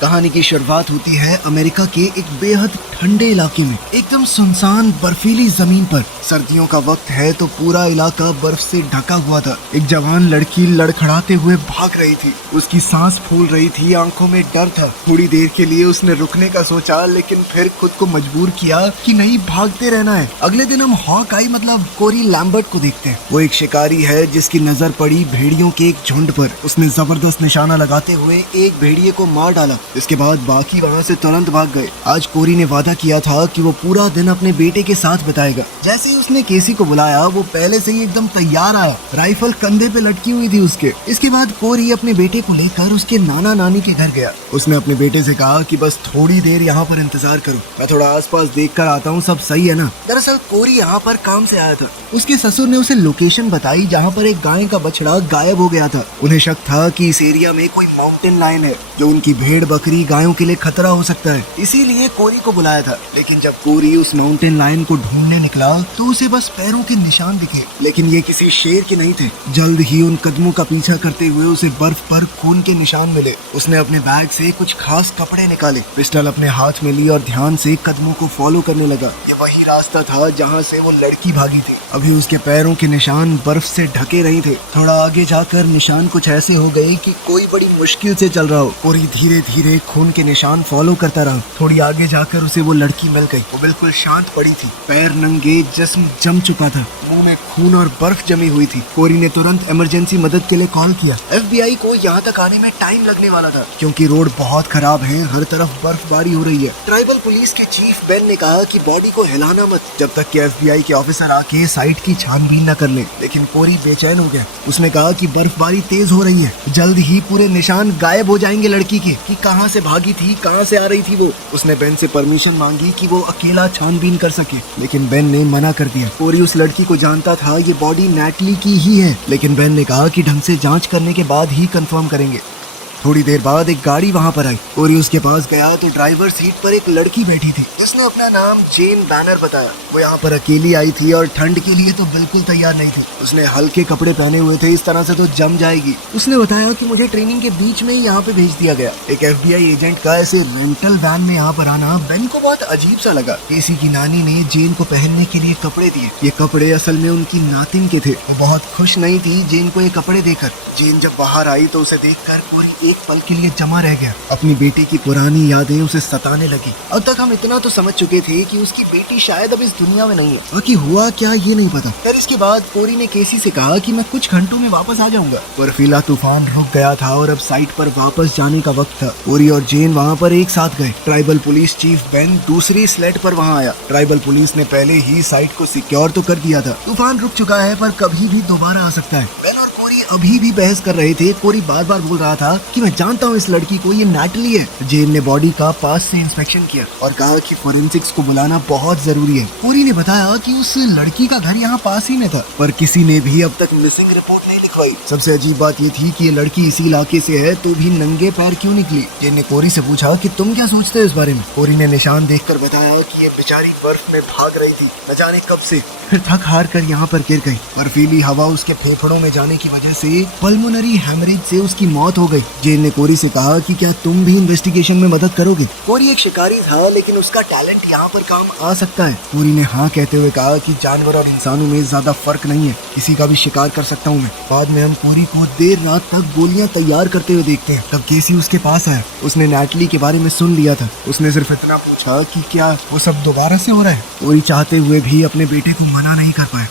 कहानी की शुरुआत होती है अमेरिका के एक बेहद ठंडे इलाके में, एकदम सुनसान बर्फीली जमीन पर। सर्दियों का वक्त है तो पूरा इलाका बर्फ से ढका हुआ था। एक जवान लड़की लड़खड़ाते हुए भाग रही थी। उसकी सांस फूल रही थी, आंखों में डर था। थोड़ी देर के लिए उसने रुकने का सोचा, लेकिन फिर खुद को मजबूर किया कि नहीं, भागते रहना है। अगले दिन हम हॉकआई मतलब कोरी लैम्बर्ट को देखते हैं। वो एक शिकारी है जिसकी नजर पड़ी भेड़ियों के एक झुंड पर। उसने जबरदस्त निशाना लगाते हुए एक भेड़िए को मार डाला। इसके बाद बाकी वहाँ से तुरंत भाग गए। आज कोरी ने वादा किया था कि वो पूरा दिन अपने बेटे के साथ बिताएगा। जैसे ही उसने केसी को बुलाया, वो पहले से ही एकदम तैयार आया। राइफल कंधे पे लटकी हुई थी उसके। इसके बाद कोरी अपने बेटे को लेकर उसके नाना नानी के घर गया। उसने अपने बेटे से कहा कि बस थोड़ी देर यहाँ पर इंतजार करो, मैं थोड़ा आसपास देख कर आता हूँ, सब सही है ना। दरअसल कोरी यहाँ पर काम से आया था। उसके ससुर ने उसे लोकेशन बताई जहाँ पर एक गाय का बछड़ा गायब हो गया था। उन्हें शक था कि इस एरिया में कोई माउंटेन लायन है जो उनकी भेड़ बकरी गायों के लिए खतरा हो सकता है, इसीलिए कोरी को बुलाया था। लेकिन जब कोरी उस माउंटेन लायन को ढूंढने निकला तो उसे बस पैरों के निशान दिखे, लेकिन ये किसी शेर के नहीं थे। जल्द ही उन कदमों का पीछा करते हुए उसे बर्फ पर खून के निशान मिले। उसने अपने बैग से कुछ खास कपड़े निकाले, पिस्टल अपने हाथ में ली और ध्यान से कदमों को फॉलो करने लगा। ये वही रास्ता था जहाँ से वो लड़की भागी थी। अभी उसके पैरों के निशान बर्फ से ढके नहीं थे। थोड़ा आगे जाकर निशान कुछ ऐसे हो गए कि कोई बड़ी मुश्किल से चल रहा हो। कोरी धीरे धीरे खून के निशान फॉलो करता रहा। थोड़ी आगे जाकर उसे वो लड़की मिल गई। वो बिल्कुल शांत पड़ी थी, पैर नंगे, जिस्म जम चुका था, मुंह में खून और बर्फ जमी हुई थी। कोरी ने तुरंत इमरजेंसी मदद के लिए कॉल किया। FBI को यहाँ तक आने में टाइम लगने वाला था क्योंकि रोड बहुत खराब है, हर तरफ बर्फबारी हो रही है। ट्राइबल पुलिस के चीफ बेन ने कहा कि बॉडी को हिलाना मत जब तक कि FBI के ऑफिसर आके साइट की छानबीन न कर ले। लेकिन कोरी बेचैन हो गया। उसने कहा कि बर्फबारी तेज हो रही है, जल्द ही पूरे निशान गायब हो जाएंगे लड़की के, कि कहाँ से भागी थी, कहाँ से आ रही थी वो। उसने बेन से परमिशन मांगी कि वो अकेला छानबीन कर सके, लेकिन बेन ने मना कर दिया। कोरी उस लड़की को जानता था, ये बॉडी नैटली की ही है, लेकिन बेन ने कहा कि ढंग से जांच करने के बाद ही कंफर्म करेंगे। थोड़ी देर बाद एक गाड़ी वहाँ पर आई। कोरी उसके पास गया तो ड्राइवर सीट पर एक लड़की बैठी थी। उसने अपना नाम जेन बैनर बताया। वो यहाँ पर अकेली आई थी और ठंड के लिए तो बिल्कुल तैयार नहीं थी। उसने हल्के कपड़े पहने हुए थे, इस तरह से तो जम जाएगी। उसने बताया कि मुझे ट्रेनिंग के बीच में ही यहाँ पे भेज दिया गया। एक FBI एजेंट का ऐसे रेंटल वैन में यहाँ पर आना बेन को बहुत अजीब सा लगा। केसी की नानी ने जेन को पहनने के लिए कपड़े दिए। ये कपड़े असल में उनकी नातिन के थे। वो बहुत खुश नहीं थी जेन को ये कपड़े देकर। जेन जब बाहर आई तो उसे देखकर कोरी एक पल के लिए जमा रह गया। अपनी बेटी की पुरानी यादें उसे सताने लगी। अब तक हम इतना तो समझ चुके थे कि उसकी बेटी शायद अब इस दुनिया में नहीं है, बाकी हुआ क्या ये नहीं पता। फिर इसके बाद कोरी ने केसी से कहा कि मैं कुछ घंटों में वापस आ जाऊंगा। बर्फीला तूफान रुक गया था और अब साइट पर वापस जाने का वक्त था। कोरी और जेन वहाँ पर एक साथ गए। ट्राइबल पुलिस चीफ बेन दूसरी स्लेट पर वहाँ आया। ट्राइबल पुलिस ने पहले ही साइट को सिक्योर तो कर दिया था। तूफान रुक चुका है पर कभी भी दोबारा आ सकता है। बेन और कोरी अभी भी बहस कर रहे थे। कोरी बार बार बोल रहा था कि मैं जानता हूँ इस लड़की को, ये नैटली है। जेन ने बॉडी का पास से इंस्पेक्शन किया और कहा कि फोरेंसिक्स को बुलाना बहुत जरूरी है। कोरी ने बताया कि उस लड़की का घर यहाँ पास ही में था, पर किसी ने भी अब तक मिसिंग रिपोर्ट नहीं लिखवाई। सबसे अजीब बात ये थी कि ये लड़की इसी इलाके से है तो भी नंगे पैर क्यों निकली। जेन ने कोरी से पूछा कि तुम क्या सोचते हो इस बारे में। कोरी ने निशान देखकर बताया कि ये बेचारी बर्फ में भाग रही थी, न जाने कब से, फिर थक हार कर यहाँ पर गिर गई। बर्फीली हवा उसके फेफड़ों में जाने की वजह से पल्मोनरी हेमरेज से उसकी मौत हो गई। जेन ने कोरी से कहा कि क्या तुम भी इन्वेस्टिगेशन में मदद करोगे। कोरी एक शिकारी था, लेकिन उसका टैलेंट यहाँ पर काम आ सकता है। कोरी ने हाँ कहते हुए कहा कि जानवर और इंसानों में ज्यादा फर्क नहीं है, किसी का भी शिकार कर सकता हूँ मैं। बाद में हम कोरी को देर रात तक गोलियां तैयार करते हुए देखते हैं। तब केसी उसके पास आया। उसने नैटली के बारे में सुन लिया था। उसने सिर्फ इतना पूछा कि क्या वो सब दोबारा से हो रहा है। कोरी चाहते हुए भी अपने बेटे को मना नहीं कर पाया।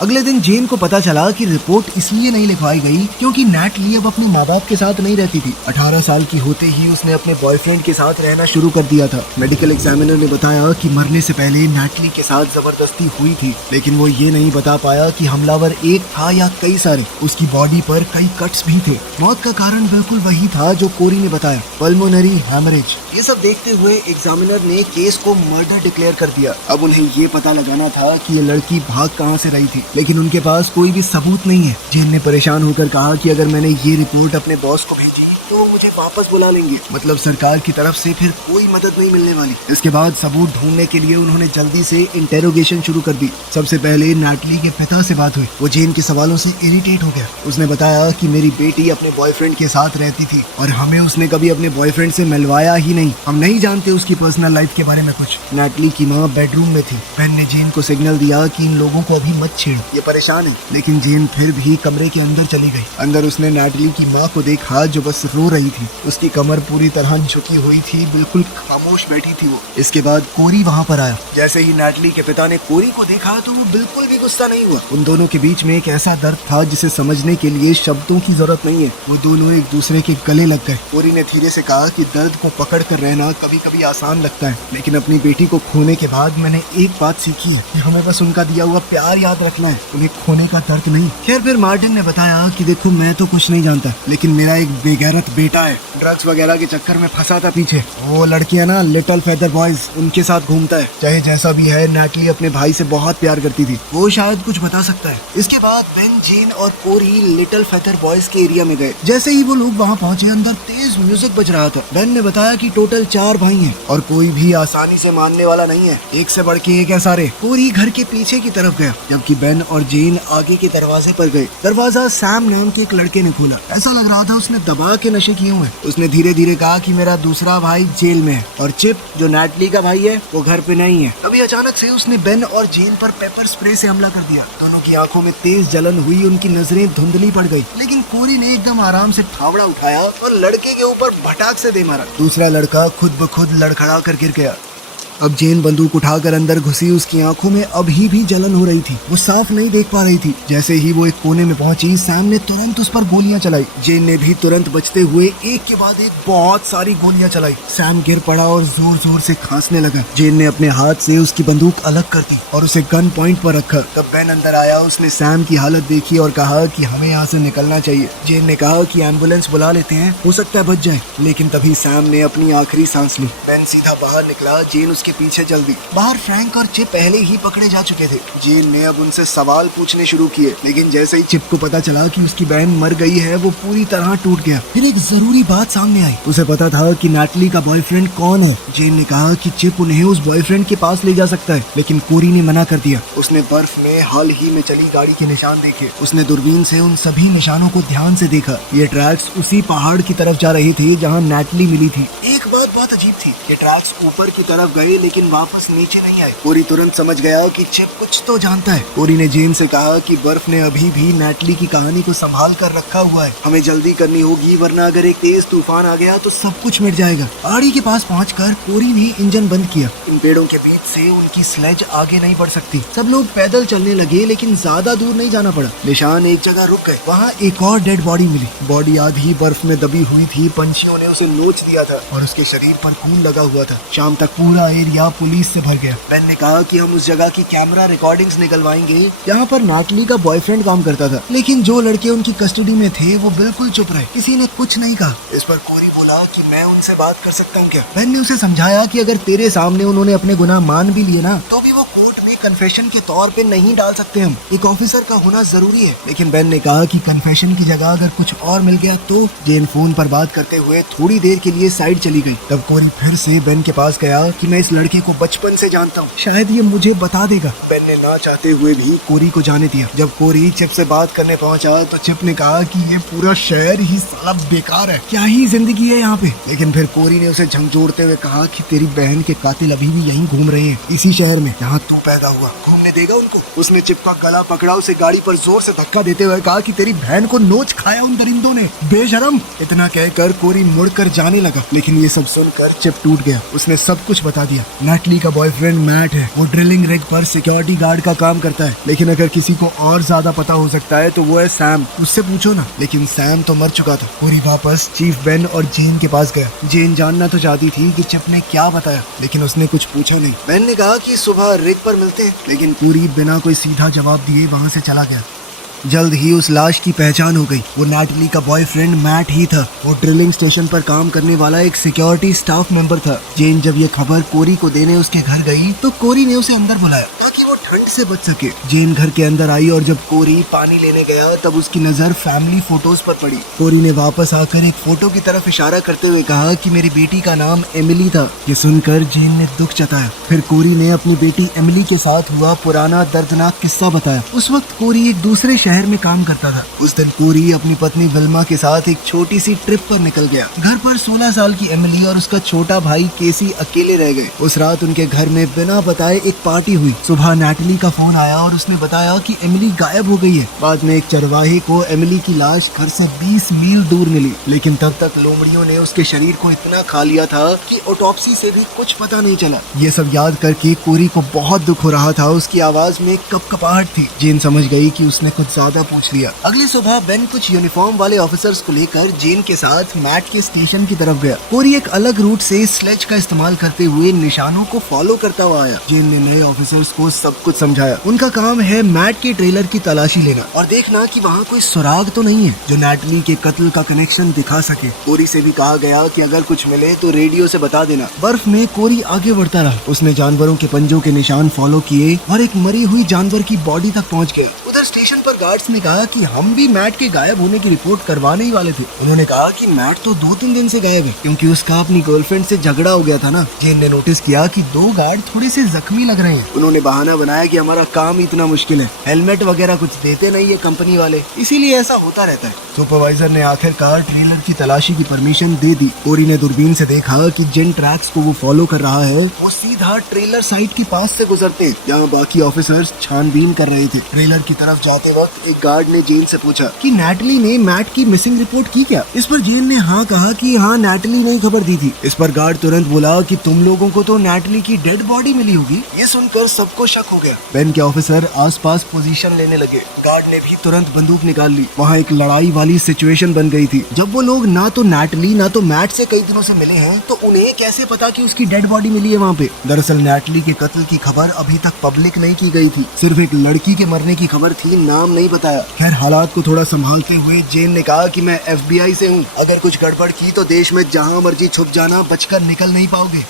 अगले दिन जेन को पता चला कि रिपोर्ट इसलिए नहीं लिखवाई गई क्योंकि नैटली अब अपने माँ बाप के साथ नहीं रहती थी। 18 साल की होते ही उसने अपने बॉयफ्रेंड के साथ रहना शुरू कर दिया था। मेडिकल एग्जामिनर ने बताया कि मरने से पहले नैटली के साथ जबरदस्ती हुई थी, लेकिन वो ये नहीं बता पाया कि हमलावर एक था या कई सारे। उसकी बॉडी पर कई कट्स भी थे। मौत का कारण बिल्कुल वही था जो कोरी ने बताया, पल्मोनरी हेमरेज। ये सब देखते हुए एग्जामिनर ने केस को मर्डर डिक्लेयर कर दिया। अब उन्हें ये पता लगाना था कि ये लड़की भाग कहाँ से रही थी, लेकिन उनके पास कोई भी सबूत नहीं है। जेन ने परेशान होकर कहा कि अगर मैंने ये रिपोर्ट अपने बॉस को भेजी तो वो मुझे वापस बुला लेंगे। मतलब सरकार की तरफ से फिर कोई मदद नहीं मिलने वाली। इसके बाद सबूत ढूंढने के लिए उन्होंने जल्दी से इंटेरोगेशन शुरू कर दी। सबसे पहले नैटली के पिता से बात हुई। वो जेन के सवालों से इरिटेट हो गया। उसने बताया कि मेरी बेटी अपने बॉयफ्रेंड के साथ रहती थी और हमें उसने कभी अपने बॉयफ्रेंड से मिलवाया ही नहीं। हम नहीं जानते उसकी पर्सनल लाइफ के बारे में कुछ। नैटली की माँ बेडरूम में थी। बेन ने जेन को सिग्नल दिया कि इन लोगों को अभी मत छेड़ो, ये परेशान है। लेकिन जेन फिर भी कमरे के अंदर चली गई। अंदर उसने नैटली की माँ को देखा जो बस रो रही थी। उसकी कमर पूरी तरह झुकी हुई थी, बिल्कुल खामोश बैठी थी वो। इसके बाद कोरी वहाँ पर आया। जैसे ही नैटली के पिता ने कोरी को देखा तो वो बिल्कुल भी गुस्सा नहीं हुआ। उन दोनों के बीच में एक ऐसा दर्द था जिसे समझने के लिए शब्दों की जरूरत नहीं है। वो दोनों एक दूसरे के गले लग गए। कोरी ने धीरे से कहा कि दर्द को पकड़ कर रहना कभी कभी आसान लगता है, लेकिन अपनी बेटी को खोने के बाद मैंने एक बात सीखी है कि हमें बस उनका दिया हुआ प्यार याद रखना है, उन्हें खोने का दर्द नहीं। खैर फिर मार्टिन ने बताया कि देखो मैं तो कुछ नहीं जानता, लेकिन मेरा एक बेगैरत बेटा है, ड्रग्स वगैरह के चक्कर में फंसा था पीछे। वो लड़कियां ना लिटिल फेदर बॉयज, उनके साथ घूमता है। चाहे जैसा भी है, नैटली अपने भाई से बहुत प्यार करती थी। वो शायद कुछ बता सकता है। इसके बाद बेन, जेन और कोरी लिटिल फेदर बॉयज के एरिया में गए। जैसे ही वो लोग वहाँ पहुँचे, अंदर तेज म्यूजिक बज रहा था। बेन ने बताया कि टोटल 4 भाई हैं और कोई भी आसानी से मानने वाला नहीं है। एक से बढ़ के एक है सारे। कोरी घर के पीछे की तरफ गया, जबकि बेन और जेन आगे के दरवाजे पर गए। दरवाजा सैम नाम के एक लड़के ने खोला। ऐसा लग रहा था उसने दबा के नशे किए हुए। उसने धीरे धीरे कहा कि मेरा दूसरा भाई जेल में है और चिप जो नैटली का भाई है वो घर पे नहीं है। तभी अचानक से उसने बेन और जेन पर पेपर स्प्रे से हमला कर दिया। दोनों की आंखों में तेज जलन हुई, उनकी नजरें धुंधली पड़ गई। लेकिन कोरी ने एकदम आराम से फावड़ा उठाया और लड़के के ऊपर भटाक से दे मारा। दूसरा लड़का खुद ब खुद लड़खड़ा कर गिर गया। अब जेन बंदूक उठाकर अंदर घुसी। उसकी आंखों में अभी भी जलन हो रही थी, वो साफ नहीं देख पा रही थी। जैसे ही वो एक कोने में पहुंची, सैम ने तुरंत उस पर गोलियां चलाई। जेन ने भी तुरंत बचते हुए एक के बाद एक बहुत सारी गोलियां चलाई। सैम गिर पड़ा और जोर जोर से खांसने लगा। जेन ने अपने हाथ से उसकी बंदूक अलग कर दी और उसे गन पॉइंट पर रखा। तब बेन अंदर आया। उसने सैम की हालत देखी और कहा कि हमें यहाँ से निकलना चाहिए। जेन ने कहा कि एम्बुलेंस बुला लेते हैं, हो सकता है बच जाए। लेकिन तभी सैम ने अपनी आखिरी सांस ली। बेन सीधा बाहर निकला। जेन उसके पीछे चल दी। बाहर फ्रैंक और चिप पहले ही पकड़े जा चुके थे। जेन ने अब उनसे सवाल पूछने शुरू किए, लेकिन जैसे ही चिप को पता चला कि उसकी बहन मर गई है, वो पूरी तरह टूट गया। फिर एक जरूरी बात सामने आई। उसे पता था कि नैटली का बॉयफ्रेंड कौन है। जेन ने कहा कि चिप उन्हें उस बॉयफ्रेंड के पास ले जा सकता है, लेकिन कोरी ने मना कर दिया। उसने बर्फ में हाल ही में चली गाड़ी के निशान देखे। उसने दूरबीन से उन सभी निशानों को ध्यान से देखा। ये ट्रैक्स उसी पहाड़ की तरफ जा रहे थे जहाँ नैटली मिली थी। एक बात बहुत अजीब थी, ये ट्रैक्स ऊपर की तरफ गए लेकिन वापस नीचे नहीं आए। कोरी तुरंत समझ गया कि चिप कुछ तो जानता है। कोरी ने जेन से कहा कि बर्फ ने अभी भी नैटली की कहानी को संभाल कर रखा हुआ है, हमें जल्दी करनी होगी, वरना अगर एक तेज तूफान आ गया तो सब कुछ मिट जाएगा। पहाड़ी के पास पहुंचकर कोरी ने इंजन बंद किया। इन पेड़ों के बीच से उनकी स्लेज आगे नहीं बढ़ सकती। सब लोग पैदल चलने लगे, लेकिन ज्यादा दूर नहीं जाना पड़ा। निशान एक जगह रुक गए। वहाँ एक और डेड बॉडी मिली। बॉडी आधी बर्फ में दबी हुई थी। पंछियों ने उसे नोच दिया था और उसके शरीर पर खून लगा हुआ था। शाम तक पूरा एरिया पुलिस से भर गया। बेन ने कहा कि हम उस जगह की कैमरा रिकॉर्डिंग्स निकलवाएंगे जहाँ पर नैटली का बॉयफ्रेंड काम करता था। लेकिन जो लड़के उनकी कस्टडी में थे वो बिल्कुल चुप रहे, किसी ने कुछ नहीं कहा। इस पर कोरी बोला कि मैं उनसे बात कर सकता हूँ क्या। बेन ने उसे समझाया कि अगर तेरे सामने उन्होंने अपने गुनाह मान भी लिए ना, तो भी वो कोर्ट में कन्फेशन के तौर पे नहीं डाल सकते। हम एक ऑफिसर का होना जरूरी है। लेकिन बेन ने कहा कि कन्फेशन की जगह अगर कुछ और मिल गया तो। जेन फोन पर बात करते हुए थोड़ी देर के लिए साइड चली गई। तब कोरी फिर से बेन के पास गया कि मैं इस लड़के को बचपन से जानता हूँ, शायद ये मुझे बता देगा। बेन ने ना चाहते हुए भी कोरी को जाने दिया। जब कोरी चिप से बात करने पहुंचा तो चिप ने कहा कि ये पूरा शहर ही साला बेकार है, क्या ही जिंदगी है यहाँ पे। लेकिन फिर कोरी ने उसे झंझोड़ते हुए कहा कि तेरी बहन के कातिल अभी भी यहीं घूम रहे हैं, इसी शहर में जहाँ तू पैदा हुआ। घूमने देगा उनको? उसने चिप का गला पकड़ा, उसे गाड़ी पर जोर से धक्का देते हुए कहा कि तेरी बहन को नोच खाया उन दरिंदों ने, बेशरम। इतना कहकर कोरी मुड़कर जाने लगा, लेकिन ये सब सुनकर चिप टूट गया। उसने सब कुछ बता दिया। नैटली का बॉयफ्रेंड मैट है, वो ड्रिलिंग रिग पर सिक्योरिटी गार्ड का काम करता है। लेकिन अगर किसी को और ज्यादा पता हो सकता है तो वो है सैम, उससे पूछो ना। लेकिन सैम तो मर चुका था। कोरी वापस चीफ बेन और जेन के पास गया। जेन जानना तो चाहती थी कि चिप ने क्या बताया, लेकिन उसने कुछ पूछा नहीं। बेन ने कहा कि सुबह रिग पर मिलते हैं, लेकिन कोरी बिना कोई सीधा जवाब दिए वहाँ से चला गया। जल्द ही उस लाश की पहचान हो गई। वो नैटली का बॉयफ्रेंड मैट ही था। वो ड्रिलिंग स्टेशन पर काम करने वाला एक सिक्योरिटी स्टाफ मेंबर था। जेन जब ये खबर कोरी को देने उसके घर गई तो कोरी ने उसे अंदर बुलाया ताकि वो ठंड से बच सके। जेन घर के अंदर आई और जब कोरी पानी लेने गया तब उसकी नजर फैमिली फोटोज पर पड़ी। कोरी ने वापस आकर एक फोटो की तरफ इशारा करते हुए कहा कि मेरी बेटी का नाम एमिली था। ये सुनकर जेन ने दुख जताया। फिर कोरी ने अपनी बेटी एमिली के साथ हुआ पुराना दर्दनाक किस्सा बताया। उस वक्त कोरी एक दूसरे शहर में काम करता था। उस दिन कोरी अपनी पत्नी विल्मा के साथ एक छोटी सी ट्रिप पर निकल गया। घर पर 16 साल की एमिली और उसका छोटा भाई केसी अकेले रह गए। उस रात उनके घर में बिना बताए एक पार्टी हुई। सुबह नैटली का फोन आया और उसने बताया कि एमिली गायब हो गई है। बाद में एक चरवाहे को एमिली की लाश घर से 20 मील दूर मिली, लेकिन तब तक लोमड़ियों ने उसके शरीर को इतना खा लिया था कि ऑटोप्सी से भी कुछ पता नहीं चला। ये सब याद करके कोरी को बहुत दुख हो रहा था। उसकी आवाज में कपकपाहट थी। जेन समझ गई कि उसने कुछ ज्यादा पूछ लिया। अगली सुबह बेन कुछ यूनिफॉर्म वाले ऑफिसर्स को लेकर जेन के साथ मैट के स्टेशन की तरफ गया। कोरी एक अलग रूट से स्लेज का इस्तेमाल करते हुए निशानों को फॉलो करता हुआ आया। जेन ने नए ऑफिसर्स को सब कुछ समझाया। उनका काम है मैट के ट्रेलर की तलाशी लेना और देखना कि वहाँ कोई सुराग तो नहीं है जो नैटली के कत्ल का कनेक्शन दिखा सके। कोरी से भी कहा गया कि अगर कुछ मिले तो रेडियो से बता देना। बर्फ में कोरी आगे बढ़ता रहा। उसने जानवरों के पंजों के निशान फॉलो किए और एक मरी हुई जानवर की बॉडी तक पहुंच गए। उधर स्टेशन पर गार्ड्स ने कहा कि हम भी मैट के गायब होने की रिपोर्ट करवाने ही वाले थे। उन्होंने कहा कि मैट तो 2-3 दिन से गायब है क्योंकि उसका अपनी गर्लफ्रेंड से झगड़ा हो गया था ना। जेन ने नोटिस किया कि 2 गार्ड थोड़े से जख्मी लग रहे हैं। उन्होंने बहाना बनाया कि हमारा काम इतना मुश्किल है, हेलमेट वगैरह कुछ देते नहीं है कंपनी वाले, इसीलिए ऐसा होता रहता है। सुपरवाइजर ने आखिरकार ट्रेलर की तलाशी की परमिशन दे दी। कोरी ने दूरबीन से देखा कि जिन ट्रैक्स को वो फॉलो कर रहा है वो सीधा ट्रेलर साइट के पास से गुजरते, जहाँ बाकी ऑफिसर्स छानबीन कर रहे थे। ट्रेलर की तरफ जाते वक्त एक गार्ड ने जेन से पूछा कि नैटली ने मैट की मिसिंग रिपोर्ट की क्या। इस पर जेन ने हाँ कहा कि हाँ, नैटली ने खबर दी थी। इस पर गार्ड तुरंत बोला कि तुम लोगों को तो नैटली की डेड बॉडी मिली होगी। ये सुनकर सबको शक हो गया। बेन के ऑफिसर आसपास पोजीशन लेने लगे। गार्ड ने भी तुरंत बंदूक निकाल ली। वहाँ एक लड़ाई वाली सिचुएशन बन गई थी। जब वो लोग ना तो नैटली ना तो मैट से कई दिनों से मिले हैं तो उन्हें कैसे पता कि उसकी डेड बॉडी मिली है वहाँ पे। दरअसल नैटली के कत्ल की खबर अभी तक पब्लिक नहीं की गई थी। सिर्फ एक लड़की के मरने की खबर थी, नाम नहीं बताया। खैर, हालात को थोड़ा संभालते हुए जेन ने कहा कि मैं FBI से हूँ, अगर कुछ गड़बड़ की तो देश में जहाँ मर्जी छुप जाना, बचकर निकल नहीं पाओगे।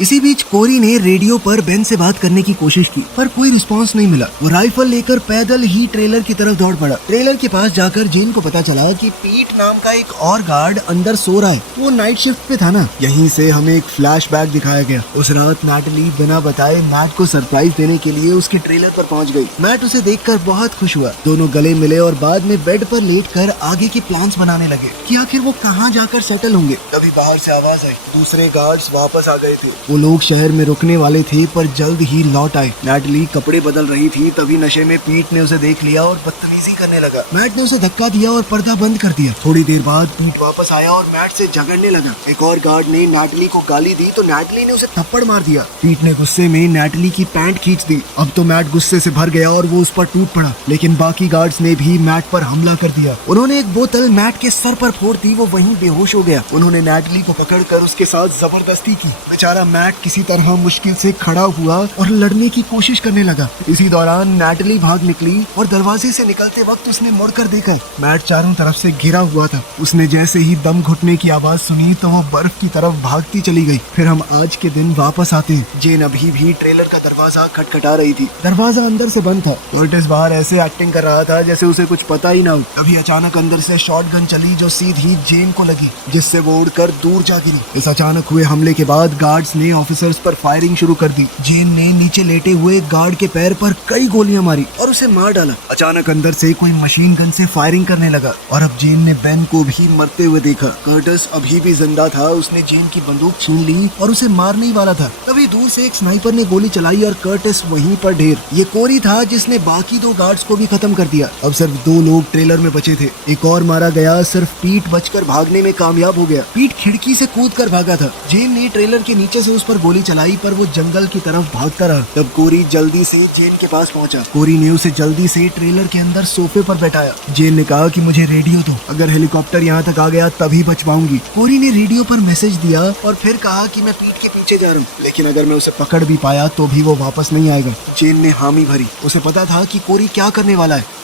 इसी बीच कोरी ने रेडियो पर बेन से बात करने की कोशिश की पर कोई रिस्पांस नहीं मिला। वो राइफल लेकर पैदल ही ट्रेलर की तरफ दौड़ पड़ा। ट्रेलर के पास जाकर जेन को पता चला कि पीट नाम का एक और गार्ड अंदर सो रहा है। वो नाइट शिफ्ट पे था ना। यहीं से हमें एक फ्लैशबैक दिखाया गया। उस रात नैटली बिना बताए मैट को सरप्राइज देने के लिए उसके ट्रेलर पर पहुंच गई। मैट उसे देखकर बहुत खुश हुआ। दोनों गले मिले और बाद में बेड पर लेटकर आगे के प्लान्स बनाने लगे कि आखिर वो कहाँ जाकर सेटल होंगे। तभी बाहर से आवाज आई। दूसरे गार्ड्स वापस आ गए थे। वो लोग शहर में रुकने वाले थे पर जल्द ही लौट आए। नैटली कपड़े बदल रही थी, तभी नशे में पीट ने उसे देख लिया और बदतमीजी करने लगा। मैट ने उसे धक्का दिया और पर्दा बंद कर दिया। थोड़ी देर बाद पीट वापस आया और मैट से झगड़ने लगा। एक और गार्ड ने नैटली को गाली दी तो नैटली ने उसे थप्पड़ मार दिया। पीट ने गुस्से में नैटली की पैंट खींच दी। अब तो मैट गुस्से से भर गया और वो उस पर टूट पड़ा, लेकिन बाकी गार्ड्स ने भी मैट पर हमला कर दिया। उन्होंने एक बोतल मैट के सर पर फोड़ दी। वो वहीं बेहोश हो गया। उन्होंने नैटली को पकड़कर उसके साथ जबरदस्ती की। बेचारा मैट किसी तरह मुश्किल से खड़ा हुआ और लड़ने की कोशिश करने लगा। इसी दौरान नैटली भाग निकली और दरवाजे से निकलते वक्त उसने मुड़कर देखा। मैट चारों तरफ से घिरा हुआ था। उसने जैसे ही दम घुटने की आवाज सुनी तो वो बर्फ की तरफ भागती चली गई। फिर हम आज के दिन वापस आते हैं। जेन अभी भी ट्रेलर का दरवाजा खटखटा रही थी। दरवाजा अंदर से बंद था। कर्टिस बाहर ऐसे एक्टिंग कर रहा था जैसे उसे कुछ पता ही ना हो। तभी अचानक अंदर से शॉटगन चली जो सीधी जेन को लगी, जिससे वो उड़कर दूर जा गिरी। इस अचानक हुए हमले के बाद गार्ड्स ने ऑफिसर्स पर फायरिंग शुरू कर दी। जेन ने नीचे लेटे हुए गार्ड के पैर पर कई गोलियां मारी और उसे मार डाला। अचानक अंदर से कोई मशीन गन से फायरिंग करने लगा और अब जेन ने बेन को भी मरते हुए देखा। कर्टिस अभी भी जिंदा था। उसने जेन की बंदूक छीन ली और उसे मारने ही वाला था। तभी दूर से एक स्नाइपर ने गोली चलाई और कर्टिस वहीं पर ढेर। ये कोरी था जिसने बाकी 2 गार्ड्स को भी खत्म कर दिया। अब सिर्फ 2 लोग ट्रेलर में बचे थे। एक और मारा गया। सिर्फ पीट बचकर भागने में कामयाब हो गया। पीट खिड़की से कूद कर भागा था। जेन ने ट्रेलर के नीचे से उस पर गोली चलाई पर वो जंगल की तरफ भागता रहा। तब कोरी जल्दी से जेन के पास पहुंचा। कोरी ने उसे जल्दी से ट्रेलर के अंदर सोफे पर बैठाया। जेन ने कहा कि मुझे रेडियो दो, अगर हेलीकॉप्टर यहाँ तक आ गया तभी बच पाऊंगी। कोरी ने रेडियो पर मैसेज दिया और फिर कहा कि मैं पीट के पीछे जा रहा हूँ, लेकिन अगर मैं उसे पकड़ भी पाया तो भी वो वापस नहीं आएगा। जेन ने हामी भरी। उसे पता था कि कोरी क्या करने वाला है।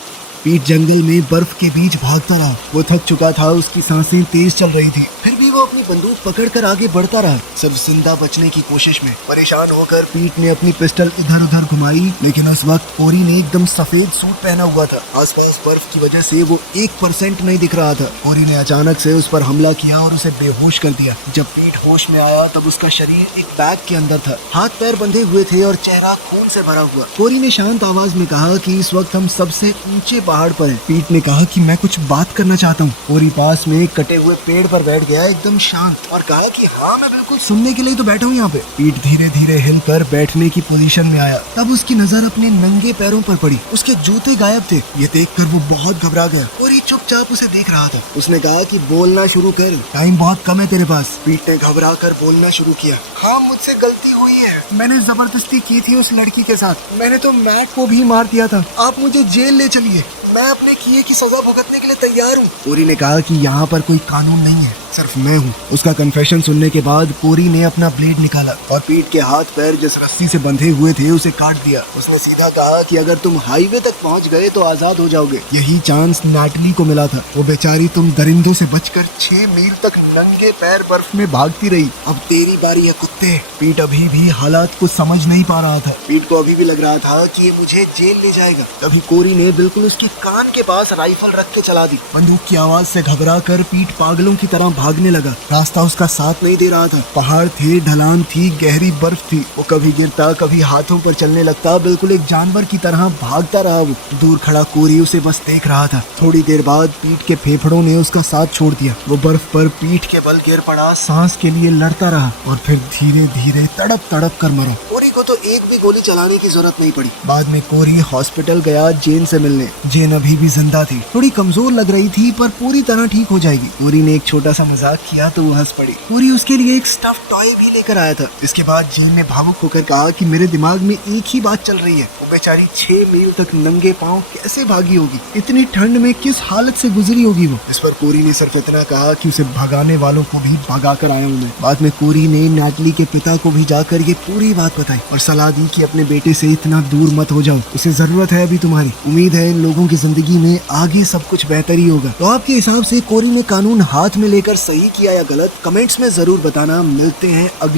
पीट जंगल में बर्फ के बीच भागता रहा। वो थक चुका था, उसकी सांसें तेज चल रही थी, फिर भी वो अपनी बंदूक पकड़कर आगे बढ़ता रहा, सिर्फ जिंदा बचने की कोशिश में। परेशान होकर पीट ने अपनी पिस्टल इधर उधर घुमाई, लेकिन उस वक्त कोरी ने एकदम सफेद सूट पहना हुआ था। आसपास बर्फ की वजह से वो 1% नहीं दिख रहा था। कोरी ने अचानक से उस पर हमला किया और उसे बेहोश कर दिया। जब पीट होश में आया तब उसका शरीर एक बैग के अंदर था, हाथ पैर बंधे हुए थे और चेहरा खून से भरा हुआ। कोरी ने शांत आवाज में कहा कि इस वक्त हम सबसे ऊंचे पहाड़ पर हैं। पीट ने कहा कि मैं कुछ बात करना चाहता हूँ। कोरी पास में एक कटे हुए पेड़ पर बैठ गया एकदम शांत और कहा कि हाँ, मैं बिल्कुल सुनने के लिए तो बैठा हूँ यहाँ पे। पीट धीरे धीरे हिलकर बैठने की पोजीशन में आया। तब उसकी नजर अपने नंगे पैरों पर पड़ी। उसके जूते गायब थे। ये देखकर वो बहुत घबरा गया। कोरी चुपचाप उसे देख रहा था। उसने कहा कि बोलना शुरू कर, टाइम बहुत कम है तेरे पास। पीट ने घबरा कर बोलना शुरू किया। हाँ, मुझसे गलती हुई है। मैंने जबरदस्ती की थी उस लड़की के साथ। मैंने तो मैट को भी मार दिया था। आप मुझे जेल ले चलिए, मैं अपने किए की सजा भुगतने के लिए तैयार हूँ। कोरी ने कहा कि यहाँ पर कोई कानून नहीं है, सिर्फ मैं हूँ। उसका कन्फेशन सुनने के बाद कोरी ने अपना ब्लेड निकाला और पीट के हाथ पैर जिस रस्सी से बंधे हुए थे उसे काट दिया। उसने सीधा कहा कि अगर तुम हाईवे तक पहुँच गए तो आजाद हो जाओगे। यही चांस नैटली को मिला था। वो बेचारी तुम दरिंदों से बचकर 6 मील तक नंगे पैर बर्फ में भागती रही। अब तेरी बारी है कुत्ते। पीट अभी भी हालात को समझ नहीं पा रहा था। पीट को अभी भी लग रहा था कि ये मुझे जेल ले जाएगा। तभी कोरी ने बिल्कुल उसके कान के पास राइफल रख के चला दी। बंदूक की आवाज से घबरा कर पीट पागलों की तरह भागने लगा। रास्ता उसका साथ नहीं दे रहा था। पहाड़ थे, ढलान थी, गहरी बर्फ थी। वो कभी गिरता, कभी हाथों पर चलने लगता। बिल्कुल एक जानवर की तरह भागता रहा। वो दूर खड़ा कोरी उसे बस देख रहा था। थोड़ी देर बाद पीट के फेफड़ों ने उसका साथ छोड़ दिया। वो बर्फ पर पीठ के बल गिर पड़ा, सांस के लिए लड़ता रहा और फिर धीरे धीरे तड़प तड़प कर मरा। कोरी को तो एक भी गोली चलाने की जरूरत नहीं पड़ी। बाद में कोरी हॉस्पिटल गया जेन से मिलने। जेन अभी भी जिंदा थी, थोड़ी कमजोर लग रही थी पर पूरी तरह ठीक हो जाएगी। कोरी ने एक छोटा सा मजाक किया तो वो हंस पड़ी। कोरी उसके लिए एक स्टफ टॉय भी लेकर आया था। इसके बाद जेन ने भावुक होकर कहा कि मेरे दिमाग में एक ही बात चल रही है, वो बेचारी 6 मील तक नंगे पांव कैसे भागी होगी, इतनी ठंड में किस हालत से गुजरी होगी वो। इस पर कोरी ने सिर्फ इतना कहा कि उसे भगाने वालों को भी भगा कर आया हूँ मैं। बाद में कोरी ने नैटली के पिता को भी जाकर ये पूरी बात बताई और सलाह दी कि अपने बेटे से इतना दूर मत हो जाओ, उसे जरूरत है अभी तुम्हारी। उम्मीद है इन लोगों की जिंदगी में आगे सब कुछ बेहतर ही होगा। तो आपके हिसाब से कोरी ने कानून हाथ में लेकर सही किया या गलत, कमेंट्स में जरूर बताना। मिलते हैं अगली